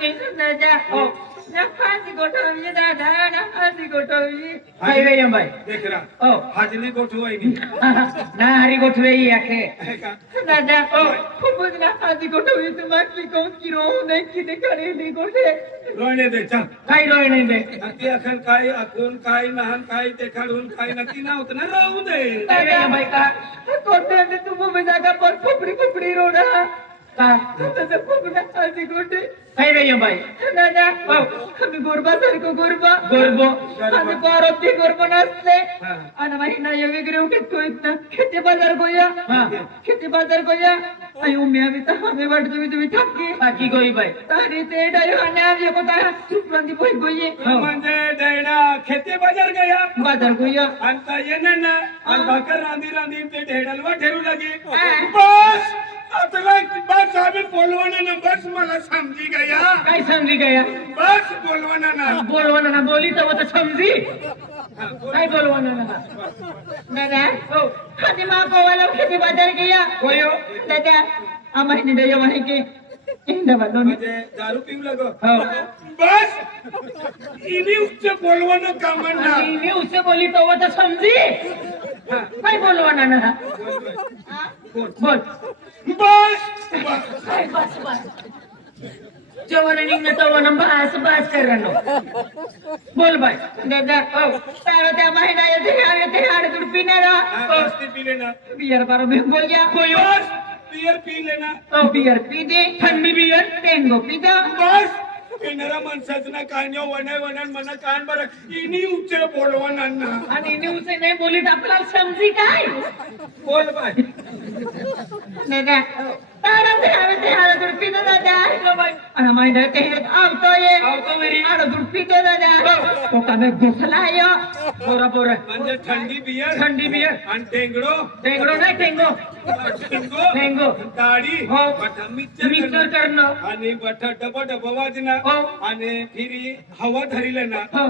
होती दादा हो नफासी गोठवली दादा नफासी गोठवली हाय रे बाई देखरा हो हाजली गोठवायनी ना हरी गोठवे याके है का दादा हो खूप नफासी गोठवली तुम्हाला कोण की रो नाही किती करेली गोठे रोयने दे चल काय रोय नाही दे नक्की अखन काय अखून काय नहान काय ते काढून काय नक्की ना होत ना राहू दे दादा बाई का कोणते तू मुंबई जागा पर फुकडी फुकडी रोडा का दादा खूप नफासी गोठे काय रे बाई दादा हो आम्ही गोरबा सारखं गोरबा गोरबो आम्ही पारोती गोरबो नसले आणि महिना ये वेगळे उठत कोयत ना खेते बाजार गोया खेते बाजार गोया आई उम्मी आम्ही तर आम्ही वाट तुम्ही ठाकी बाकी गोई बाई तारी ते डाय आणि आम्ही कोता सुप्रंदी बोई गोये म्हणजे डेडा खेते बाजार गया बाजार गोया अंता येना ना आणि भाकर रांधी रांधी ते ढेडलवा ठेरू लगे बस अतला बस आम्ही बोलवाना ना बस मला समजी गया काय समजी गया बस बोलवाना ना बोलवाना ना बोली तर समजी काय बोलवाना ना दादा हो खाली मा गोवाला खेते बाजार गया होयो दादा आम्ही नि दे वही के इंदा बदलो म्हणजे दारू पिऊ लगो हो बस इनी उच्च बोलवाना कामना मी उसे बोली तो समजी काय बोलवाना ना बोल बस जेवण निघणं तवण बस करनो बोल बाय दादा हो तारो त्या महिना येते हाड दूर पिणारा जास्ती पी लेना बियर बारो में बोल गया बस बियर पी लेना तो बियर पी दे थंडी बियर टेंगो पी दा बस पिणारा माणसाचं ना कान्यो वणन मना कान बरं इनी उच्च बोलवाना ना आणि न्यूज नाही बोलीत आपल्याला समजी काय बोल बाय दादा तारो ते हाड दूर पी दे दादा आणि महिना ते आवतो ये आवतो मेरी हाड दूर पी दे दादा तो कामे घुसलायो बोरा बोरा म्हणजे थंडी बियर थंडी बियर आणि टेंगडो टेंगडो नाही टेंगो टेंगो गाडी हो. मिक्सर करणं आणि बठ डब वाजना हो. आणि फिरी हवा धरिले ना हो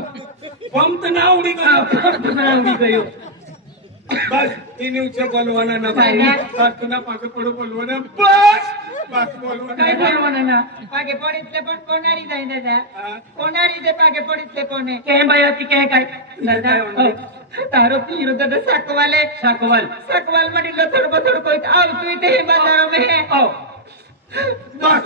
पंप ना उडी उडी गयो बस इनी उच्च बोलवाना ना दादा. तुला पाक पडू बोलवाना बस बस बोलवाना काय बोलवाना ना पागे पडितले पण कोणारी जाई दादा हा. कोणारी ते पागे पडितले कोणे काय बाया ती काय काय दादा हो तारो पीरो दादा सकवाले साकवाल सकवाल मडिलो थोडं कोई आवतो इथे हे बाजारो में हो बस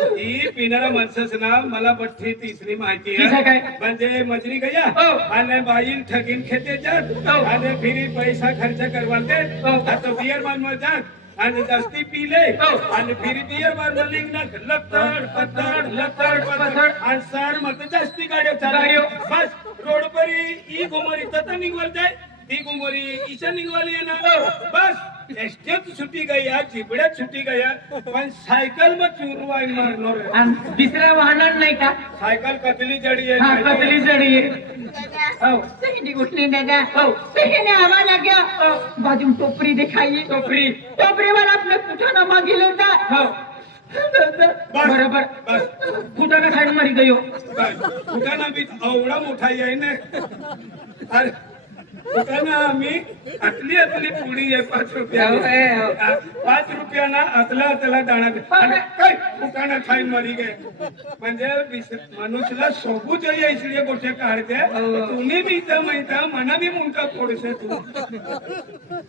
ही पिणारा माणसाच ना मला बठ्ठी तिसरी माहिती तिसरं आहे काय? म्हणजे मजरी गया हो. आणि बाईल ठगीन खेते जात हो. आणि फिरी पैसा खर्च करवाते हो. आता बियर मानवा जात आणि जास्ती पिले हो. आणि फिरी बियर मारवा निघणार लतड पतड आणि सर मग जास्ती गाड्या गाड्यो. चालू बस रोड परी ई घुमरी तता निघवाल जाय ती घुमरी ईशा निघवाली आहे ना बस एसटीत सुटी गया चिबड्यात सुटी गया पण सायकल मग चुरवाई मारणार आणि दुसऱ्या वाहनात नाही का सायकल कतली जडी हा आहे कतली जडी दादा हो सही घुसने दादा हो कहने आवाज आ गया बाजू में टोपरी दिखाई टोपरी टोपरी वाला अपने पुठाना मांगी लेता हो दादा बस बरोबर बस फुटाना साईड मारी गयो कुठं बी एवढा मोठा आहे ना अरे कुठं आम्ही अतली पुडी आहे 5 रुपया हो, हो. 5 रुपया ना अतला दाणा काय कुठं खाई मरी गे म्हणजे मनुष्यला सोबूच इसलिए गोष्ट काढते तुम्ही बी इथं माहिती मना बी मुंडका फोडसे तू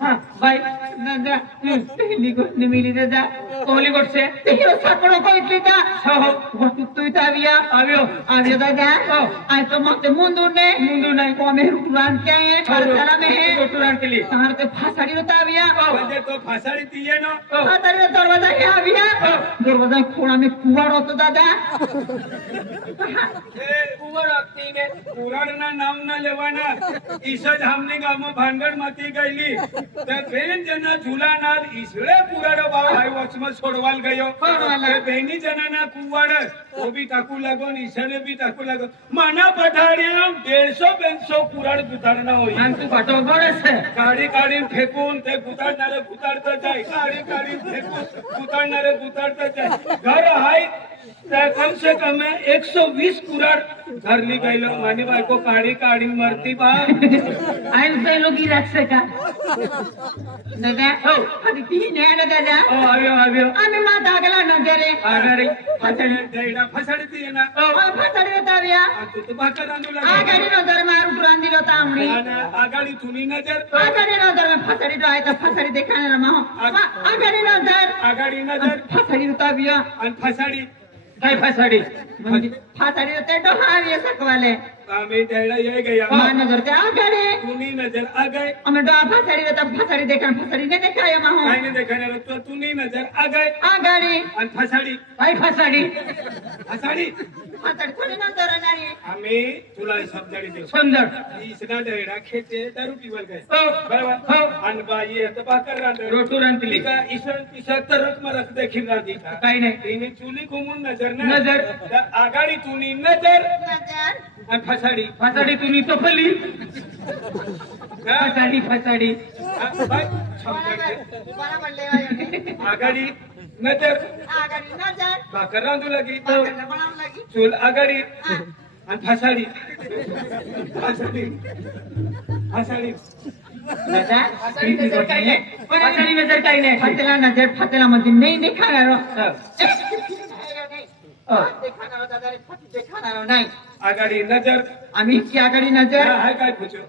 हा बाय दादा पहली घुसने मिली दादा कोहली गोटसे तेरो सापड़ो को इतली दा हो हो वस्तु तू इताविया आव्यो आविया दादा हो. आज तो मत मुंडू ने को में रुटवान क्या है पारसाला में है रोटुरान केली तार के फासाड़ी होता आविया म्हणजे तो फासाडी तीये ना फासाड़ी का दरवाजा है आविया दरवाजा खोड़ा में कुवाड़ होता दादा पुराणना नाव ना लेवाना ईसज हमने गामो भानगड माती गईली त्या बेन जना झुलानार इसळे पुराड बाव हाय वचम सोडवाल गयो त्या बेनी जनाना कुवाड ओ बी टाकू लागोन ईसने बी टाकू लागो माना पठाड्या 150 पुराड गुताडना होई आणि तू पाठव बरस काडी काडी फेकून ते गुताडणारे गुताडत जाय काडी काडी फेकून गुताडणारे गुताडत जाय घर हाय त्या कम से कम 120 कुराड घरली गेलो माझी बायको काळी काळी मरती बा आईन पहिलो गिराक का दादा हो आधी ती न्यायला दादा ओ आव्यो आव्यो आम्ही माता आगला नजरे अरे फसाडी फसाडी ये ना फातडी होताव्या तू भाकर आणू आगाडी नजर मारू पुराण दिलो तांबडी आगाडी तुनी नजर आगाडी नजर में फातडी डोय तर फातडी देखाना महो आगाडी नजर आगाडी नजर फातडी होताव्या आणि फसाडी काय फसाडी म्हणजे फातडी होते डोहावी सकवाले आम्ही त्याला ये गया मा नजर ते आगाडी तुनी नजर आ गए અમે ડો ફસાડી દેતા ફસાડી દેખાણ ફસાડી ને દેખાય માં काय नाही देखाणार तो तुनी नजर आ गए આ ગાડી आणि फसाडी काय फसाडी फसाडी ફસાડી કોની નજર નારી आम्ही तुला समजाडी देऊ सुंदर इसना डेडा खेचे दारू पिवल गए हो बरोबर हो आणि बाई आता भाकर रांधली रोटू रांधली. का ईश्वर ईश्वर तरच मरक देखील रांधी का काही नाही तिने चुली घुमून नजर ना नजर. त्या आगाडी तुनी नजर નજર आणि फसाडी फसाडी तुम्ही टोपली हा? फसाडी फसाडी हा, बाई, समजाडी. બરાબર લેવાય आगाडी नजर આગાડી નજર भाकर रांधू लगी પાકને બનાવ લાગી चूल आगाडी आणि फसाडी फसाडी फसाडी દાદા फसाडी नजर काही नाही फसाडी नजर काही नाही ફતેલા નજર ફતેલા માંથી નહીં દેખાનારો हो. દેખાનારો દાદા ફતી દેખાનારો નહીં आगाडी नजर आम्ही की आगाडी नजर हाय काय पूछो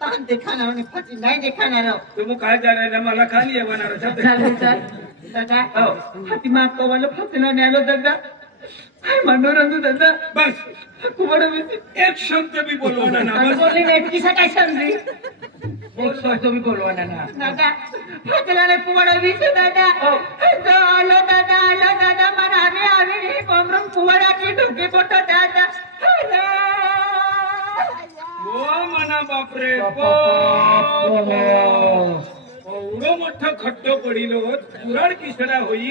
तान देखानारो ने फती नहीं देखानारो तुम्ही काय जाणार मला खाली येणार चालू चाल दादा हाती माग कवालो फसलो न्यालो दादा हाय मनोरंजन दादा बस कुवड विसी एक शब्द भी बोलवणार ना बस बोलली नाही किसा काय समजी एक शब्द मी बोलवाना ना दादा फसला ने कुवड विसी दादा तो आलो दादा मन आम्ही रे कोमरम कुवडाची ढोके पोटो दादा हो म्हणा बापरे एवढं मोठं खड्डो पडिलो पुराड किसडा होई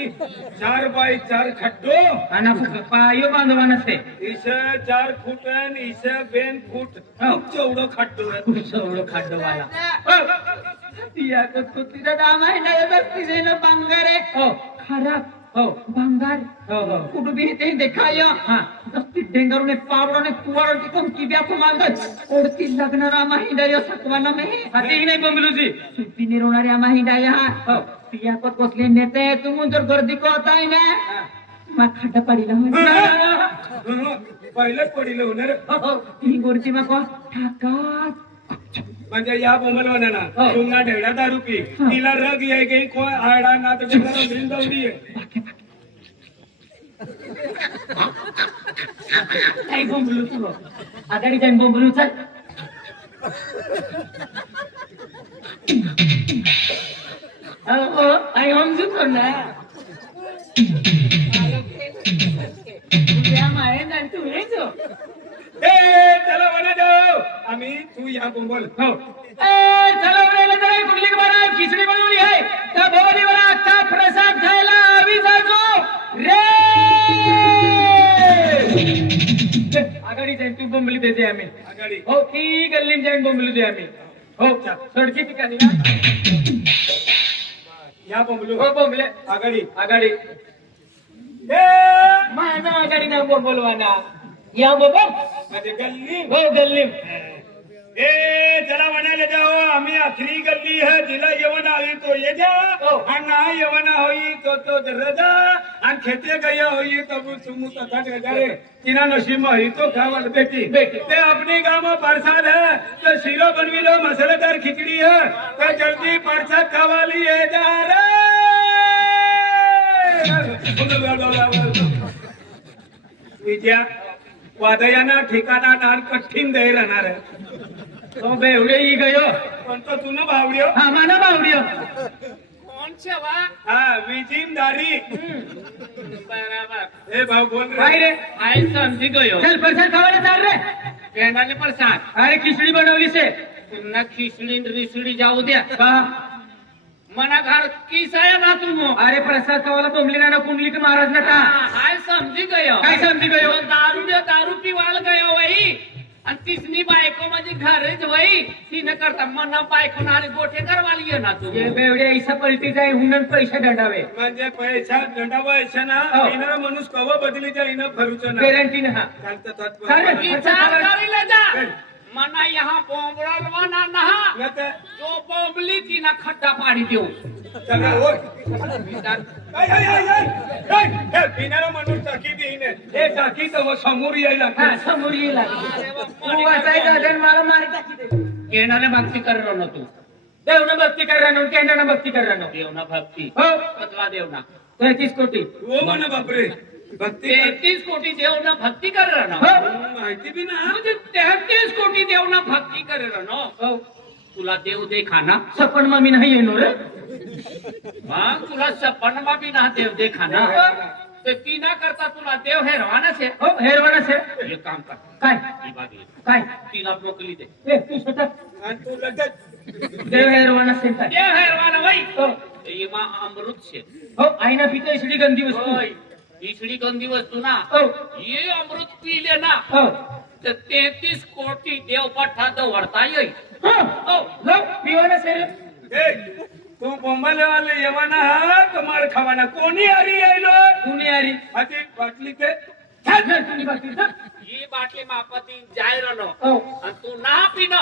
4 बाय 4 खड्डो आणि पायो बांधवा नसते इस 4 फूट आणि इस 2 फूट एवढं खड्डो एवढं खाड्डवाला तिया को तिला दामा है ना बस्ती देनो बंगारे हो खराब हो बंगार हो हो कुठं बी ते देखाय हा दस्ती डेंगरने पावडने कुवारती कोण की ब्या मागत ओढती लग्नरा माहिंडाय सकवाना में हाती नाही बंगलूजी सुट्टी निरोणाऱ्या माहिंडाय हा हो तिया को कसले नेते तुम जर गर्दी को होताय ना मा खड्डा पडिला हो पहिलेच पडिलो होणार हो ही गोरची मा को ठाका म्हणजे या बोमलवाना ना तुमना ढेडा दारू पी तिला रग ये गई कोण आडा ना तर त्याला बिंदवली आहे काय बोंबलू तू आगाडी काय बोंबलू चल हो आई समजू तो ना उद्या माये ना तू हेच ए चला वना जाओ आम्ही तू या बोंबल हो ए चलो उरेला जरा कुठली बरा खिचडी बनवली आहे त्या भवानीवर आता प्रसाद खायला आवी जाजो रे आगाडी जाईन तू बोंबली देते आम्ही आगाडी हो ती गल्लीत जाईन बोंबली दे आम्ही हो सडकी ठिकाणी ना या बोंबलू हो बोंबले आगाडी आगाडी ए माझा आगाडी ना बोलवाना या बाबा म्हणजे गल्ली हो गल्ली ए चला म्हणाले जाओ आम्ही आखरी गल्ली है जिला येवना होई तो ये जा आणि ना येवना होई तो रजा आणि खेते गया होई तो तुम तथा गजारे तिना नसीब में होई तो खावल बेटी ते अपने गांव में प्रसाद है तो शिरो बनवी लो मसालेदार खिचड़ी है तो जल्दी प्रसाद खावाली है जा रे विजया वादयाना ठिकाणा नार कठीण दे राहणार आहे तो बेवडे ही गयो पण तो तुला भावड्यो हा माना बावडियो हा विजिमदारी बराबर ए भाऊ बोल काय रे रे आई समजी गयो चल प्रसाद खावाले चाल रे पेंडाने प्रसाद अरे खिचडी बनवली से पुन्हा खिचडी रिसडी जाऊ द्या का मना घर किसाया ना तुम अरे प्रसाद खावाला बोंबली ना कुंडली के महाराज ना का हाय समझी गयो काय समजी गयो दारू पिवाल गयो वही आणि तिसरी बायको म्हणजे घरच वही तिने करता मना बायको नारी गोठे करवाली आहे ना तू ये बेवडे ऐसा पलटी जाय हुनन पैसे दंडावे म्हणजे पैसा गंडावा ना हो. येणारा माणूस कवा बदली जा येणं भरूचं ना गॅरंटी ना चालतं तत्व. चालेल. विचार करील जा मना यहाँ बोंबडलवाना नहा न तर जो बोंबली की ना खड्डा पाणी देऊ चला, होय. विचार ऐ, ऐ, ऐ, ऐ. ऐ, हे पिणारा माणूस टाकी देईन हे टाकी तर समोर यायला हा समोर येईल तू वाचायचा आणि मला मारी टाकी दे येणारे भक्ती कर ना तू देवनं भक्ती करणार केंद्रानं भक्ती करणार देवना भक्ती हो कसला देवना 33 कोटी हो म्हणा बापरे भक्ती कर. 33 कोटी देवना भक्ती कर ना हो माहिती बी ना म्हणजे 33 कोटी देवना भक्ती कर ना हो तुला देव देखा ना सपन मम्मी नाही येणार रे मग तुला सपनमा बी ना देव देखा ना ते ती ना करता तुला देव हे रवानाच आहे हो हेरवाना से हे काम कर काय ही बागी काय तिला मोकली दे ए तू सतत आणि तू लगेच देव हेरवाना से काय देव हे रवाना बाई हो इमा अमृत शे हो आईना पिता इसडी गंदी वस्तू होय. इसडी गंदी वस्तू ना हो ये अमृत पीले ना हो तर 33 कोटी देव पठा दवडता येईल हो लो पिवाना से ए, तू बोंबालेवाले येवाना हा कमार खावाना कोणी हरी यायलो कुणी आरी हाती बाटली ते तुम्ही बाकी ही बाटली मापती जाय रनो हो आणि तू ना पिन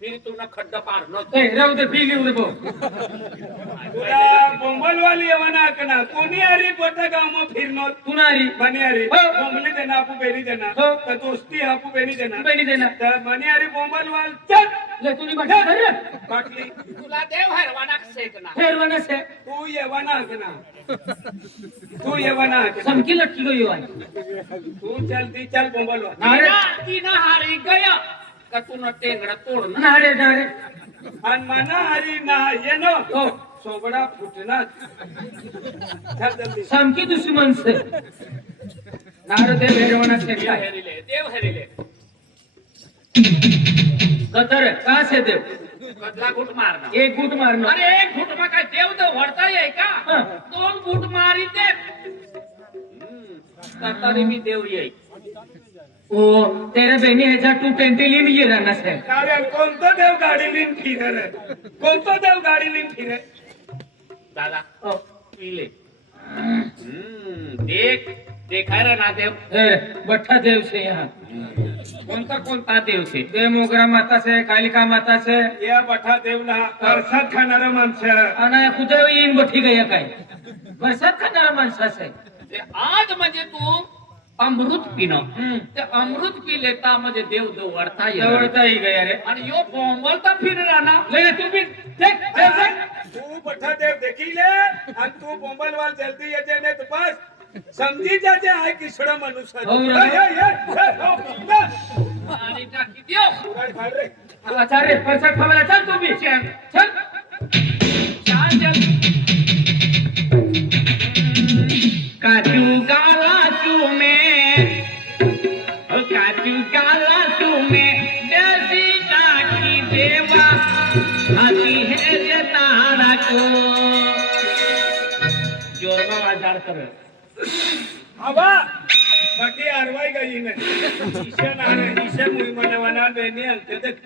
फिर तू ना खड्ड पार न ए राहू दे पी लिहू रे भाऊ तुला बोंबलवाली येवाना कना कोणी हरी पोटा गाव मग फिरनो पुन्हा आरी बनी हरी हो. बोंबली देना आपू बेनी देना हो. तर दोस्ती आपू बेनी देना बहिणी देना तर बनी हरी बोंबलवाल चल ले तुम्ही बाकी रे बाटली तुला देव हरवाना शेक ना हेरवाना से तू येवाना कना तू येवाना कना समकी लटकी गई हो तू चल दी चल बोंबलवा नारे तिनं हारी गया का तू न टेंगडा तोड ना नारे नारे आणि मना हरी ना येनो हो सोबडा फुटणार चल जल्दी समकी दुश्मन से नारे देव हेरवाना से देव काय हरिले देव हरिले गतर का से देव कदला घुट मारना एक गुट मारना अरे एक घुट मा काय देव तर वडता येई का हं. 2 घुट मारी दे तरी मी देव येई ओ तेरे बहनी ह्याच्या 220 लिन ये रहना से कारण कोणतं देव गाडी लिन फिरे रे कोणतं देव गाडी लिन फिरे दादा ओ पीले देख देखाय रे ना देव ए बट्ठा देव से यहाँ कोणता देव से देव मोगरा माता से कालिका माता से या बठा देवला परसाद खाणारा माणसं आणि कुठे येईन बठी गया काय वर्षात खाणारा माणसा से ते आज म्हणजे तू अमृत पिणं हम्म. ते अमृत पी लेता म्हणजे देव दवडता येईल जवळता ही गया रे आणि यो बोंबलता फिरला ना ले तुम्ही देख देख, देख. तू बठा देव देखीले आणि तू बोंबलवाल जल्दी येते नाही तर बस समजी जाते आहे किसडा माणूस आहे. हो रे. ए, ए, ए, ए, हो, बस. आणि टाकी देव उघड खाल रे. आचार्य प्रसाद खावायला चल तुम्ही चल काजू गाला चूमे काजू गाला चूमे देसी टाकी देवा आती है जे तारा को जोर में बाजार कर आबा बाकी आरवाई गई ने ईशा नारे ईशा मुई मनवाना बेनी अंते देख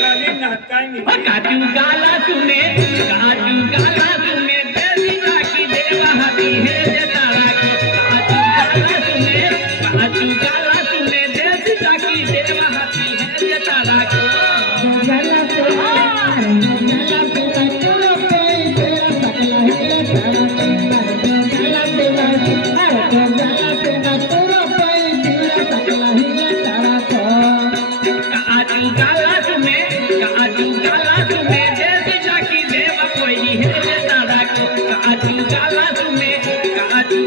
रानी नाटकाई नहीं काजू गाला चूमे देसी टाकी देवा आती है जे तारा को काजू गाला चूमे देसी टाकी देवा आती है जे तारा को काजू गाला तुम्हें जैसे जाकी देवा कोई है जे तारा को काजू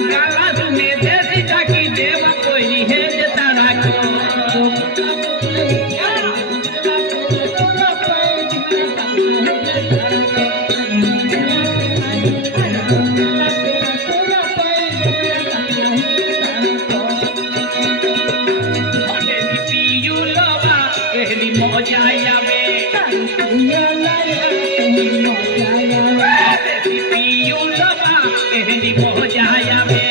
गाला तुम्हें जैसे जाकी देवा कोई है जे तारा को पियू लोवा कहली मोजा आवे पियू लोवा कहली मोजा आवे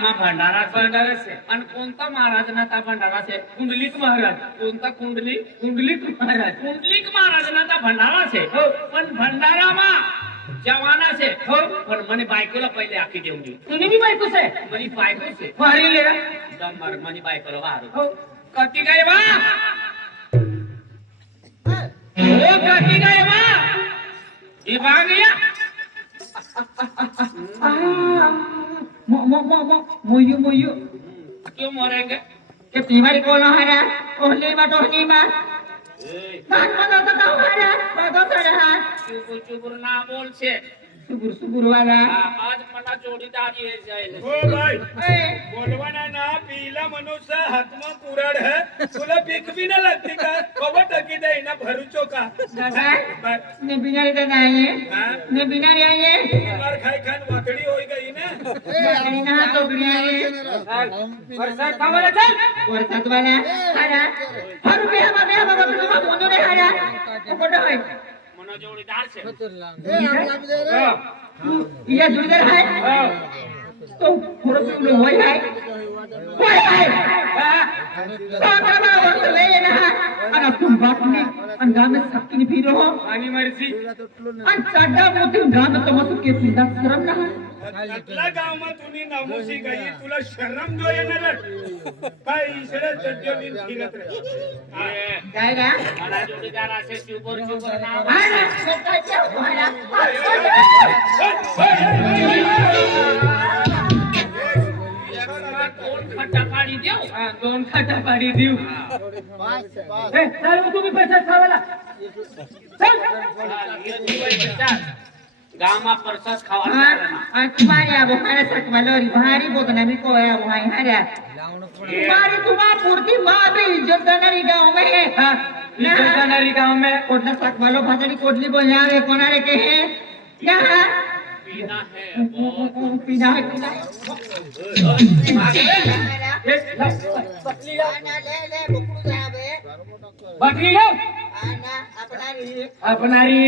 आम्हा भंडारा से आणि कोणता महाराज ना त्या भंडारा से कुंडलिक महाराज कोणता कुंडलिक महाराज ना त्या भंडारा से हो पण भंडारा मा जवाना से हो पण मने बायकोला पहिले आखी देऊन दे तुम्ही बी बायको से मनी बायको से वारी ले दमर मनी बायकोला वार हो कती गए बा ओ कती गए बा ये भाग गया मोयू क्यों मरेंगे que primari ko hara ohli ma tohni ma मान ma to ka hara ba to hara चुबुर ना बोल से subur wala आज मला जोडीदारी है जायले ओ भाई बोलवाना ना पीला मनुष्य हातमा कुराड है तुला भीक भी ना लगती का कवा टकी दे ना भरूचो का दादा ने बिनारी तो नहीं है ने बिनारी आई है मार खाई खान वाकड़ी होई गई ना आणि ना तो बिनारी वर्षा खावाला चल वर्षात वाला हरा हर पे हम बाबा बोलो रे हरा कोण है मना जोडीदार से ये जुड़र है तो थोड़ा भी होय है सागरा वक्त ले ना अन तुम बाटनी अन गाम में सक्की फिरो हो आणि मर्जी अन चड्डा मोती गाम में तो मत के पिंदा शर्म ना अतला गाव मा तुनी नामुसी गई तुला शरम जो येणार काय इसरे जड्डे दिन फिरत रे काय रा मला जोडीदार असे चुबुर ना हा काय क्या होया दोन खटा पाडी देऊ तुम्ही पैसा खावाला गामा प्रसाद खावा हां तुम्हारे अब हमारे साथ वालोरी भारी बोगना में को है वहां हरा तुम्हारी मूर्ति मां भी इज्जत करनारी गांव में है हां इज्जत करनारी गांव में कोटला साथ वालो भाजड़ी कोटली बोलावे कोनारे के है यहां पीना है बाटली लो अपनारी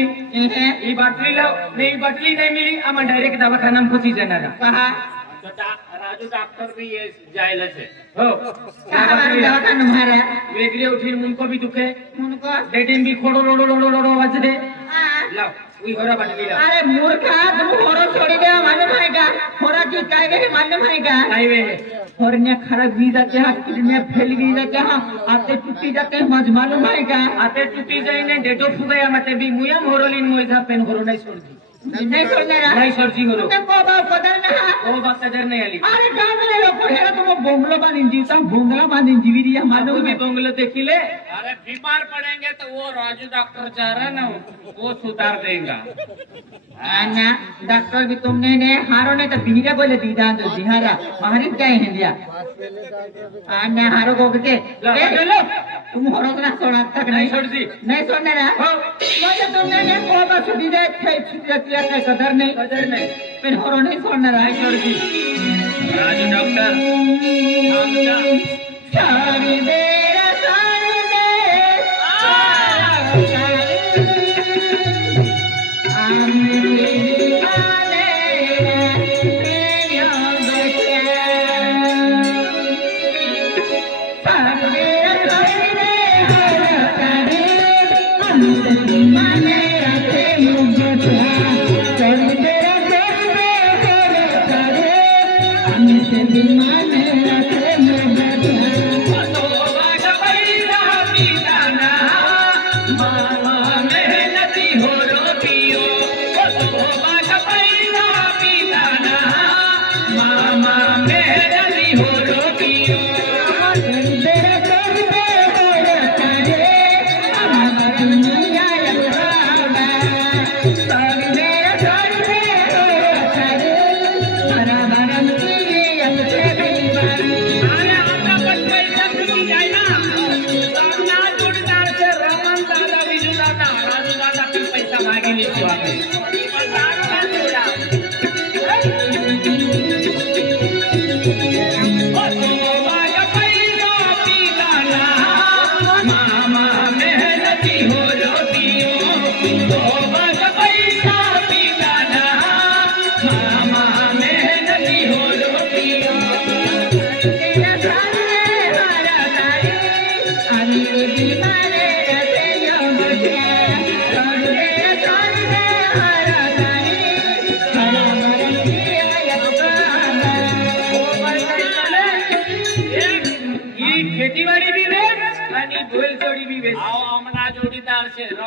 ही बाटली लो नहीं बाटली नहीं मिली आम्हा डायरेक्ट दवाखाना में पोची जाणार कहा राजू डॉक्टर भी ये जायला से हो दवाखाना मारा वेगळे उठीन मुनको भी दुखे मुनको डेटिंग भी खोडो रोडो रोडो रोडो वाजदे लाव उई होरा बाटली लाव अरे मूर्खा तुम होरो छोड़ी दे मालूम है का होरा की काय वे मालूम है का काय वे होरने खराब गी जाते हैं किडनी फैल गई जाते हैं आते टूटी जाते हैं मज मालूम है का आते टूटी जाईने डेटो फुगया मते भी मुया मोरोलिन मोइजा पेन होरो नाही सोडजी नहीं छोड़ने रहा नाही सोडजी होरो तुमने को बाप कदर ना ओ बा कदर नाही आली अरे गांव में लोग है तुम बोंगलो बांधिन जीवता बोंगला बांधिन जीविरिया मालूम भी है बंगलो देखिले अरे बीमार पड़ेंगे तो वो राजू डॉक्टर जा रहा ना वो सुधार देगा आना डॉक्टर भी तुमने ने हारो ने तो बीरा बोले दीदा तो जिहारा मारी क्या है दिया आना हारो को के लो तुम होरो ना सोना तक नहीं सोडजी नहीं छोड़ने रहा मुझे तुमने ने को बा छुड़ी दे छुड़ी दे कदर नहीं फिर होरो नहीं छोड़ने रहा सोडजी राजू डॉक्टर सारी देर सारी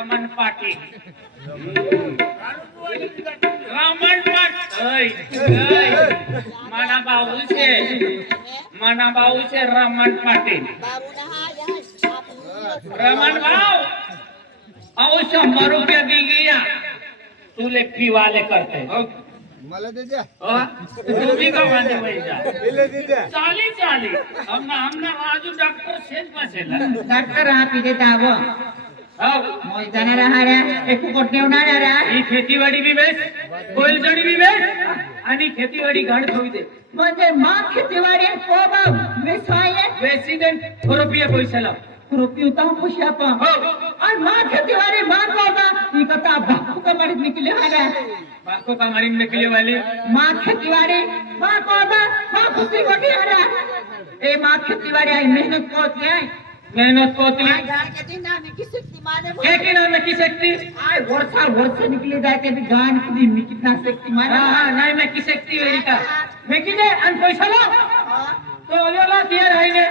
रमण पाटील रमण पाटील मना भाऊ से रमण पाटील रमण भाऊ अहो 100 रुपये दी गया तुले पिवाले करते मला दे द्या तुम्ही का वादे पैसा दिले दे द्या चाली हमना राजू डॉक्टर शेष बसेला डॉक्टर हा पिते ताव हो मोय जाणार हाऱ्या एक कोटने उडाणाऱ्या ही खेतीवाडी बी बेस कोलजडी बी बेस आणि खेतीवाडी घाण ठेवी दे म्हणजे मा खेतीवाडी कोबा वेसाये प्रेसिडेंट रुपये पैसा लाव रुपये उताव खुशिया पा हो और मा खेतीवाडी मा कोबा ई कता बापू का मर्द निकले हाऱ्या बाको का मारी निकले वाले मा खेतीवाडी मा कोबा मा खुशी कोटी हाऱ्या ए मा खेतीवाडी आई मेहनत कोती आई मेहनत पोतली गान के दिन नाम की शक्ति माने के की नाम की शक्ति आय वर्ष निकले जाते भी गान की दिन में कितना शक्ति माने हां नाही मैं की शक्ति वेरी का मैं की दे अन पैसा ला तो ओला दिया राहिले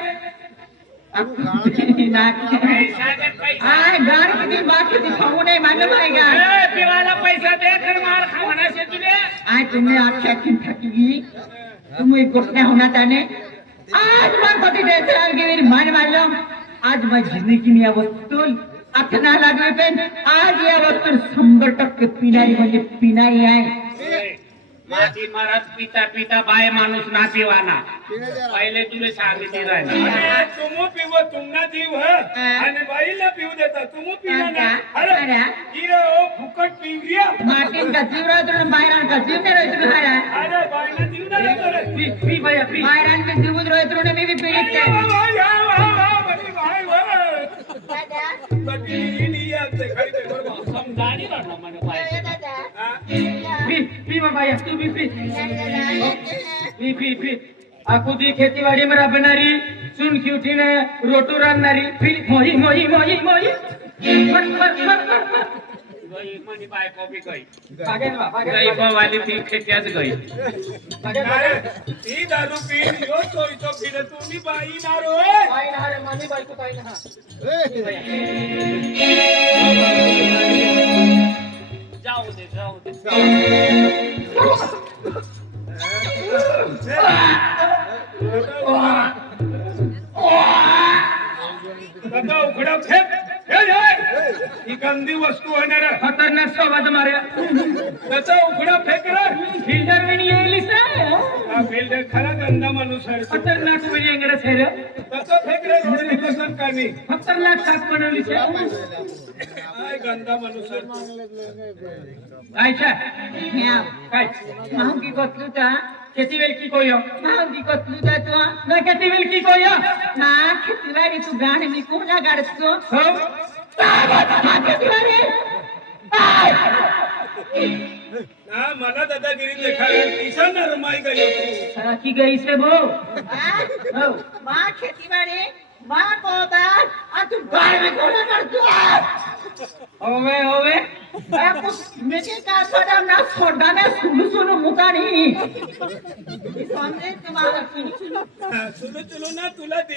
पैसा दे पैसा आय गान की दिन बात की दिखाऊ नहीं मालूम आएगा ए पिवाला पैसा दे कर मार खाना से तुले आय तुमने आख्या किन थकी तुम एक घटना होना ताने आज मन पति देते आगे मेरी मान मालूम आज मैं जिंदगी में वस्तू अथना लागले पेन आज या वस्तू 100% पिनारी म्हणजे पिनाई आहे माती मारत पिता बाय माणूस ना पिवाना पहिले तुले सांगितले राहिले तुम पिव तुमना जीव है आणि बाईला पिऊ देता तुम पिना ना अरे इरे ओ फुकट पिवरिया मार्टिन का जीव राहतो बायरान का जीव नाही राहतो हारा अरे बाईला जीव ना रे पी भैया पी बायरान के जीव राहतो मी भी पीडित आहे बटी इंडिया से खरीदे बरोबर समजानी रहा મને पाहिजे हां पी भैया तू पी आखो दी खेतीवाडी में राबणारी सुन की उठीने रोटू रांगणारी फिर मोही गई मनी बाय कॉपी गई वाली थी खेत्याच गई अरे ती दारू पीन यो चोईचो फिरे तुम्ही बाई ना रो जाऊ दे दादा उघडा फेक ही गंदी वस्तू होणार खतरनाक स्वाद मार्या त्याचा उघडा फेक रे फिल्डर में नहीं आईली से हा बिल्डर खरा गंदा माणूस आहे खतरनाक म्हणजे इंगडे छेर त्याचा फेक रे रोड निकसन कामी खतरनाक साथ बनवली से काय गंदा माणूस आहे आयशा ह्या काय माहू की कोतलू ता खेती वेल की कोयो माहू की कोतलू ता तो ना खेती वेल की कोयो ना खेतीवाडी तू गाण मी कोणा गाडतो हो खेतीवाडी ना मला दादागिरी देखावे किसा नरमाई गयो की गई से वो हो मा खेतीवाडी मा कोबा आ तू गाण मी कोणा गाडतो होवे aku मेरे का सोडा में सुनु मुकानी समझे तुम्हारा सुनो चलो ना तुला दे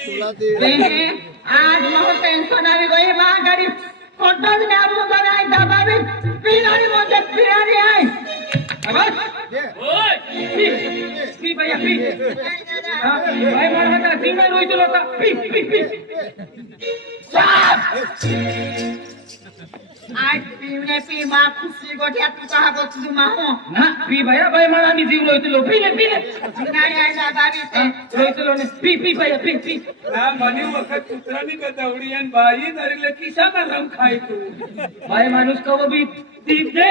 आज बहुत टेंशन आ गई मां गाड़ी कोटल में अब बनाई दबा में पीनारी मुझे पीनारी आई ओय पी भैया पी भाई मार का सीमा रोई तो लोटा पी आज पीने पी मां खुशी गोटिया तू कहा को तू माहो ना पी भैया भाई मार मी जीव रोई तो लो पी ले जिनारी आई दबावी से रोई तो लो ने पी भैया पी ना मनी वखत कुत्रानी का दवडी आणि बाई दरले किसा नरम खाई तू भाई मानुस को वो भी दीप दे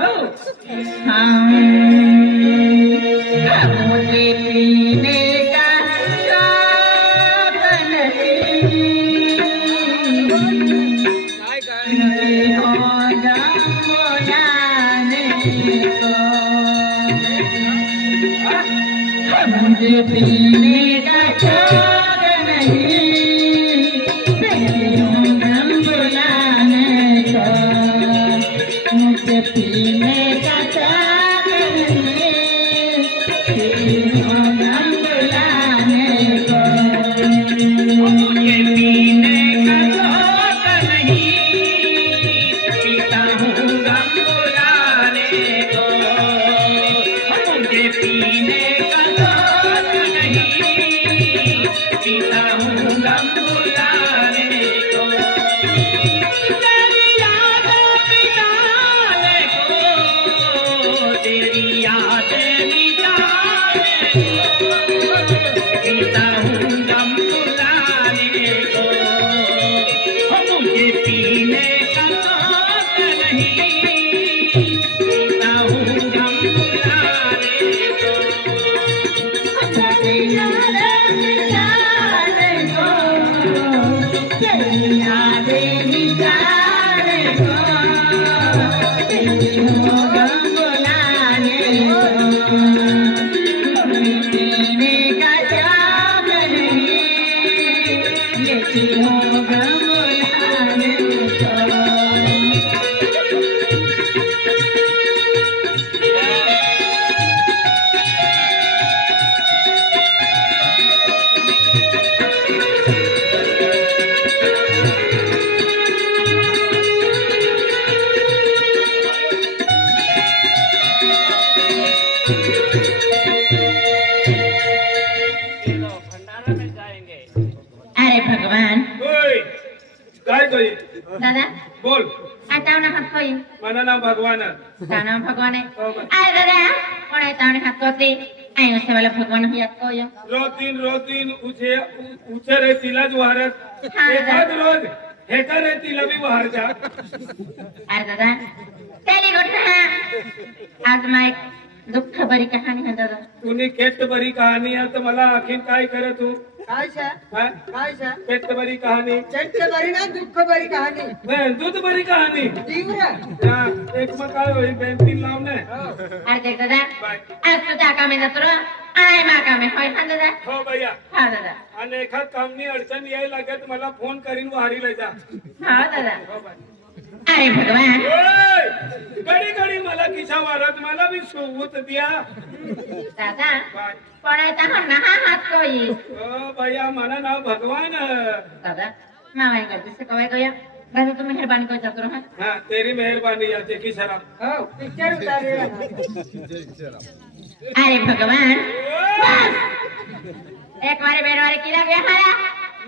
हो मुझे पीने का शौक नहीं मुझे पीने का शौक नहीं बुलाने को मुझे पीने का शौक नहीं बुलाने को मुझे पीने का शौक नहीं जीता हूँ गम भुलाने को, तेरी यादें मिटाने को, तेरी यादें मिटाने को, जीता हूँ गम भुलाने को। हो मुझे पीने का शौक नहीं, जीता हूँ गम भुलाने को। अरे भगवान ओय, काय करी दादा बोल आता हात खोई मला नाम भगवान ताना भगवान है हो बा. अरे दादा कोण आहे तावणे हात कोते आयो से वाला भगवान ही हात कोयो रोतीन उचे रे तिलाच वाहरत हा, एखाद रोज हेटा रे तिला बी वाहर जा अरे दादा तेरी गोष्ट आज माइक दुःख भरी कहाणी है दादा तुनी केट बरी कहाणी आहे तर मला आणखीन काय करत तू काय छा हा? काय छा केट बरी कहाणी चट्ट बरी ना दुःख बरी कहाणी नाही, दूध बरी कहाणी तीव्र हा, एक मग काय होईल बँकीन लावणे अरे देख दादा बाय. आज तू त्या कामे जातो रो आय मा कामे होय हा दादा हो भैया हा दादा आणि एखाद कामनी अडचण यायला लागत मला फोन करीन वारीला जा हा दादा हो बाय. अरे भगवान ओय, घडी घडी मला किशा वारत मला बी सोबत द्या दादा बाय. कोण आहे ताना ना हात कोई ओ भैया मला नाव भगवान दादा मावाई करते से कवाय गया दादा तू मेहरबानी कर जातो रो हाँ तेरी मेहरबानी या देखी शराब हो पिक्चर उतारे अरे भगवान एक मारे बेन वाले किला गया हरा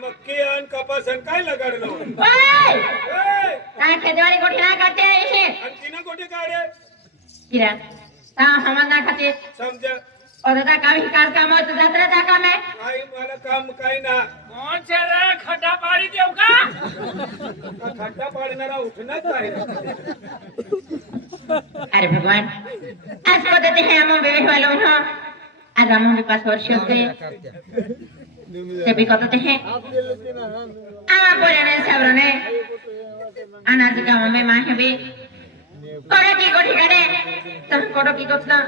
मक्की आणि कपासन काय लगाडलो ओय ओय, काय खेत वाली गोठी ना करते इसे आणि तिनं कुठे काढे किरा ता हम ना खाते समज और दादा का भी काम हो तो जात्रा दा काम है काही मला काम काही ना कोण से रे खड्डा पाडी देऊ का? खड्डा पाडणारा उठणच आहे अरे भगवान आज को देते हैं हम बेबे वालों हो आज हम भी पास वर्ष होते ते भी कहते हैं आ बोले ने सबरो ने अनाज का में मां है भी कोड़ो की गोठी करे तुम कोड़ो की गोठला